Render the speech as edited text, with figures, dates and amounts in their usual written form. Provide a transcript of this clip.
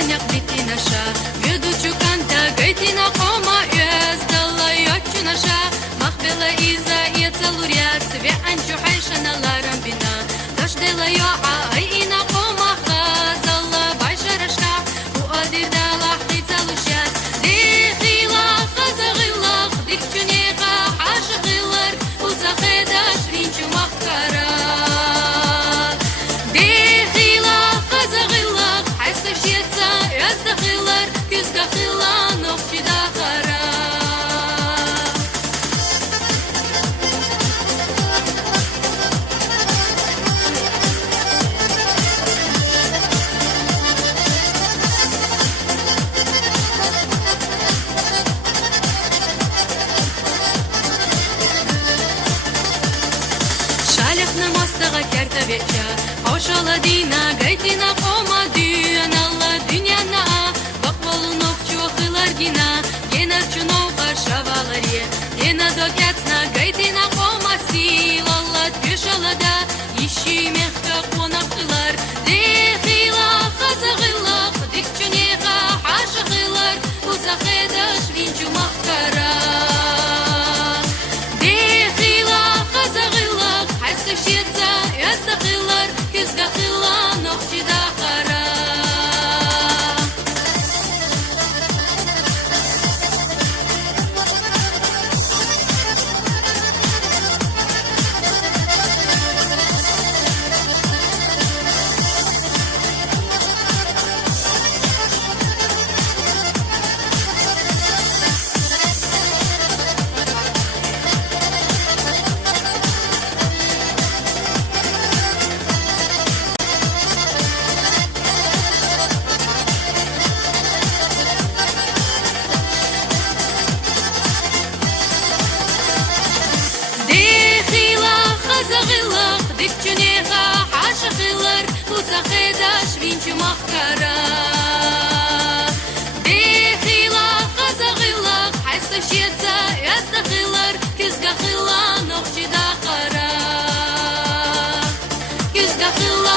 Маньяк битинаша, ведучу канта гайтина кома яздала ячунаша, махбела иза яцалуря, све анчу хайшана ларам бина, дашдела яа айина кома хазала байшарашка, у адирдала хицалушяц, дихила хазагила, дикчунеха хашагилар, узахедаш винчу махкара. Oşaladina gaytina koma düyanalla dünyana Bakvalunok çoğılar gina Genar çunov karşavaları Gena dokyatna gaytina koma Silalla tüşalada İşi mehka konaklar Dehila khazagilla Dikçuneha haşagillar Uzahedaş vincu mahkara Dehila khazagilla Hasışyetza yazdakillar Kizgahilla nokçida kara Dikçuneha haşagillar Uzahedaş vinçu mahkara Dehila khazagillar Hayslaşyetza yazdagillar Kizgahilla nokçida kara Kizgahilla